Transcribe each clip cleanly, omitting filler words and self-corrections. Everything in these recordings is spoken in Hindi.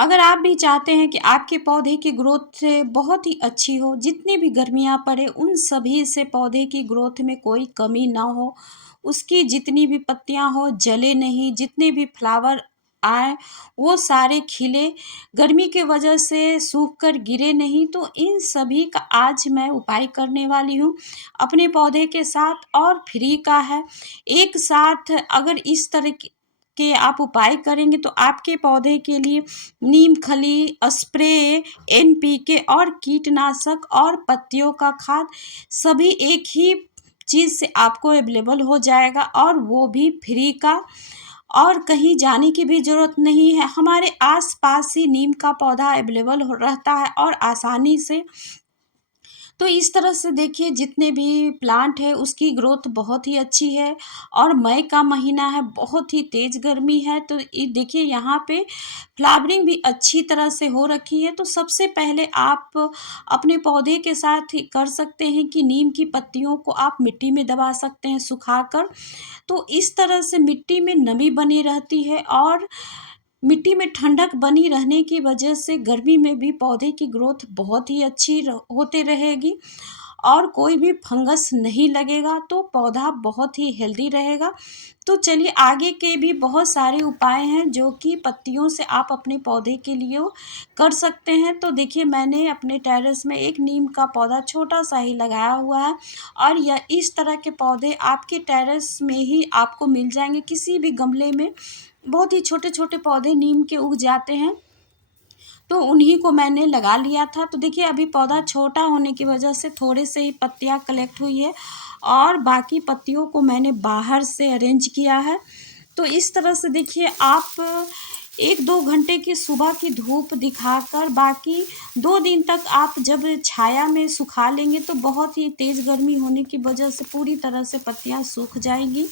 अगर आप भी चाहते हैं कि आपके पौधे की ग्रोथ बहुत ही अच्छी हो, जितनी भी गर्मियाँ पड़े उन सभी से पौधे की ग्रोथ में कोई कमी ना हो, उसकी जितनी भी पत्तियाँ हो जले नहीं, जितने भी फ्लावर आए वो सारे खिले, गर्मी के वजह से सूख कर गिरे नहीं। तो इन सभी का आज मैं उपाय करने वाली हूँ अपने पौधे के साथ, और फ्री का है। एक साथ अगर इस तरह के आप उपाय करेंगे तो आपके पौधे के लिए नीम खली, स्प्रे, एनपीके और कीटनाशक और पत्तियों का खाद सभी एक ही चीज़ से आपको अवेलेबल हो जाएगा, और वो भी फ्री का। और कहीं जाने की भी ज़रूरत नहीं है, हमारे आस-पास ही नीम का पौधा अवेलेबल हो रहता है और आसानी से। तो इस तरह से देखिए जितने भी प्लांट है उसकी ग्रोथ बहुत ही अच्छी है। और मई का महीना है, बहुत ही तेज़ गर्मी है, तो ये देखिए यहाँ पे फ्लावरिंग भी अच्छी तरह से हो रखी है। तो सबसे पहले आप अपने पौधे के साथ ही कर सकते हैं कि नीम की पत्तियों को आप मिट्टी में दबा सकते हैं सुखाकर। तो इस तरह से मिट्टी में नमी बनी रहती है, और मिट्टी में ठंडक बनी रहने की वजह से गर्मी में भी पौधे की ग्रोथ बहुत ही अच्छी होते रहेगी, और कोई भी फंगस नहीं लगेगा, तो पौधा बहुत ही हेल्दी रहेगा। तो चलिए आगे के भी बहुत सारे उपाय हैं जो कि पत्तियों से आप अपने पौधे के लिए कर सकते हैं। तो देखिए मैंने अपने टेरेस में एक नीम का पौधा छोटा सा ही लगाया हुआ है, और यह इस तरह के पौधे आपके टेरेस में ही आपको मिल जाएंगे, किसी भी गमले में बहुत ही छोटे छोटे पौधे नीम के उग जाते हैं, तो उन्हीं को मैंने लगा लिया था। तो देखिए अभी पौधा छोटा होने की वजह से थोड़े से ही पत्तियां कलेक्ट हुई है, और बाकी पत्तियों को मैंने बाहर से अरेंज किया है। तो इस तरह से देखिए आप 1-2 घंटे की सुबह की धूप दिखाकर बाकी 2 दिन तक आप जब छाया में सुखा लेंगे तो बहुत ही तेज़ गर्मी होने की वजह से पूरी तरह से पत्तियां सूख जाएंगी।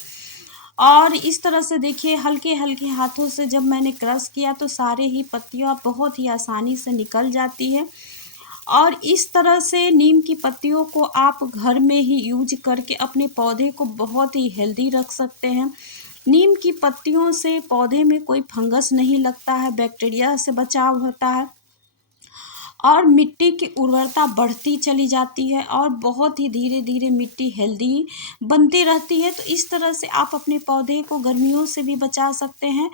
और इस तरह से देखिए हल्के-हल्के हाथों से जब मैंने क्रश किया तो सारे ही पत्तियाँ बहुत ही आसानी से निकल जाती है। और इस तरह से नीम की पत्तियों को आप घर में ही यूज़ करके अपने पौधे को बहुत ही हेल्दी रख सकते हैं। नीम की पत्तियों से पौधे में कोई फंगस नहीं लगता है, बैक्टीरिया से बचाव होता है, और मिट्टी की उर्वरता बढ़ती चली जाती है, और बहुत ही धीरे धीरे मिट्टी हेल्दी बनती रहती है। तो इस तरह से आप अपने पौधे को गर्मियों से भी बचा सकते हैं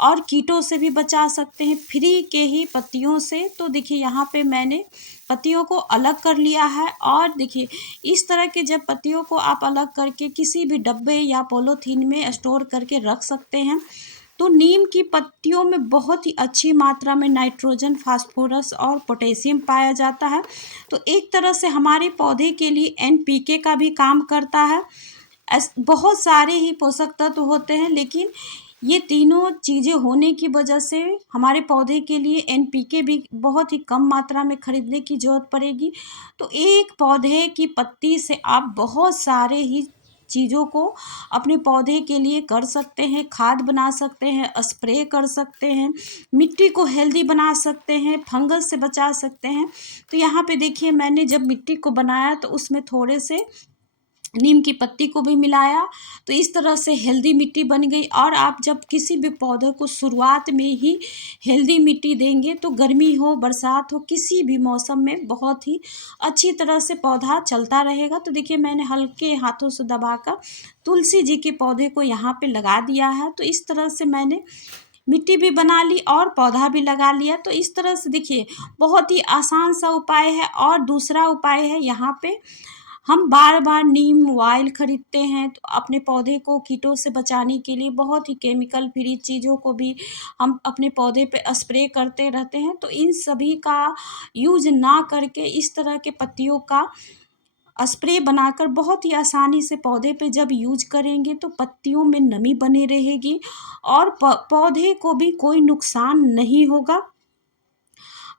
और कीटों से भी बचा सकते हैं फ्री के ही पत्तियों से। तो देखिए यहाँ पे मैंने पत्तियों को अलग कर लिया है, और देखिए इस तरह के जब पत्तियों को आप अलग करके किसी भी डब्बे या पॉलीथीन में स्टोर करके रख सकते हैं, तो नीम की पत्तियों में बहुत ही अच्छी मात्रा में नाइट्रोजन, फास्फोरस और पोटेशियम पाया जाता है। तो एक तरह से हमारे पौधे के लिए एनपीके का भी काम करता है। बहुत सारे ही पोषक तत्व होते हैं, लेकिन ये तीनों चीज़ें होने की वजह से हमारे पौधे के लिए एनपीके भी बहुत ही कम मात्रा में खरीदने की ज़रूरत पड़ेगी। तो एक पौधे की पत्ती से आप बहुत सारे ही चीज़ों को अपने पौधे के लिए कर सकते हैं, खाद बना सकते हैं, स्प्रे कर सकते हैं, मिट्टी को हेल्दी बना सकते हैं, फंगस से बचा सकते हैं। तो यहाँ पे देखिए मैंने जब मिट्टी को बनाया तो उसमें थोड़े से नीम की पत्ती को भी मिलाया, तो इस तरह से हेल्दी मिट्टी बन गई। और आप जब किसी भी पौधे को शुरुआत में ही हेल्दी मिट्टी देंगे तो गर्मी हो, बरसात हो, किसी भी मौसम में बहुत ही अच्छी तरह से पौधा चलता रहेगा। तो देखिए मैंने हल्के हाथों से दबाकर तुलसी जी के पौधे को यहाँ पे लगा दिया है। तो इस तरह से मैंने मिट्टी भी बना ली और पौधा भी लगा लिया। तो इस तरह से देखिए बहुत ही आसान सा उपाय है। और दूसरा उपाय है, यहाँ पे हम बार बार नीम ऑयल खरीदते हैं तो अपने पौधे को कीटों से बचाने के लिए बहुत ही केमिकल फ्री चीज़ों को भी हम अपने पौधे पे स्प्रे करते रहते हैं। तो इन सभी का यूज ना करके इस तरह के पत्तियों का स्प्रे बनाकर बहुत ही आसानी से पौधे पे जब यूज करेंगे तो पत्तियों में नमी बनी रहेगी, और पौधे को भी कोई नुकसान नहीं होगा,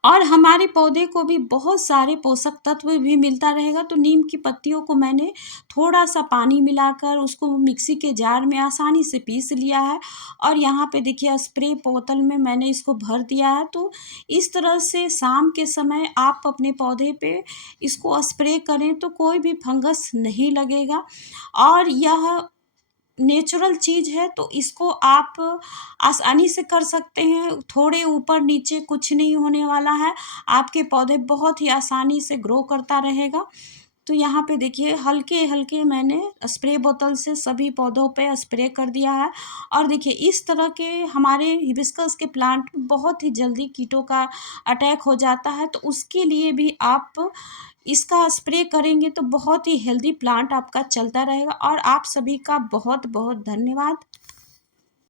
और हमारे पौधे को भी बहुत सारे पोषक तत्व भी मिलता रहेगा। तो नीम की पत्तियों को मैंने थोड़ा सा पानी मिलाकर उसको मिक्सी के जार में आसानी से पीस लिया है, और यहाँ पे देखिए स्प्रे बोतल में मैंने इसको भर दिया है। तो इस तरह से शाम के समय आप अपने पौधे पे इसको स्प्रे करें तो कोई भी फंगस नहीं लगेगा। और यह नेचुरल चीज़ है, तो इसको आप आसानी से कर सकते हैं। थोड़े ऊपर नीचे कुछ नहीं होने वाला है, आपके पौधे बहुत ही आसानी से ग्रो करता रहेगा। तो यहाँ पे देखिए हल्के-हल्के मैंने स्प्रे बोतल से सभी पौधों पे स्प्रे कर दिया है। और देखिए इस तरह के हमारे हिबिस्कस के प्लांट में बहुत ही जल्दी कीटों का अटैक हो जाता है, तो उसके लिए भी आप इसका स्प्रे करेंगे तो बहुत ही हेल्दी प्लांट आपका चलता रहेगा। और आप सभी का बहुत-बहुत धन्यवाद।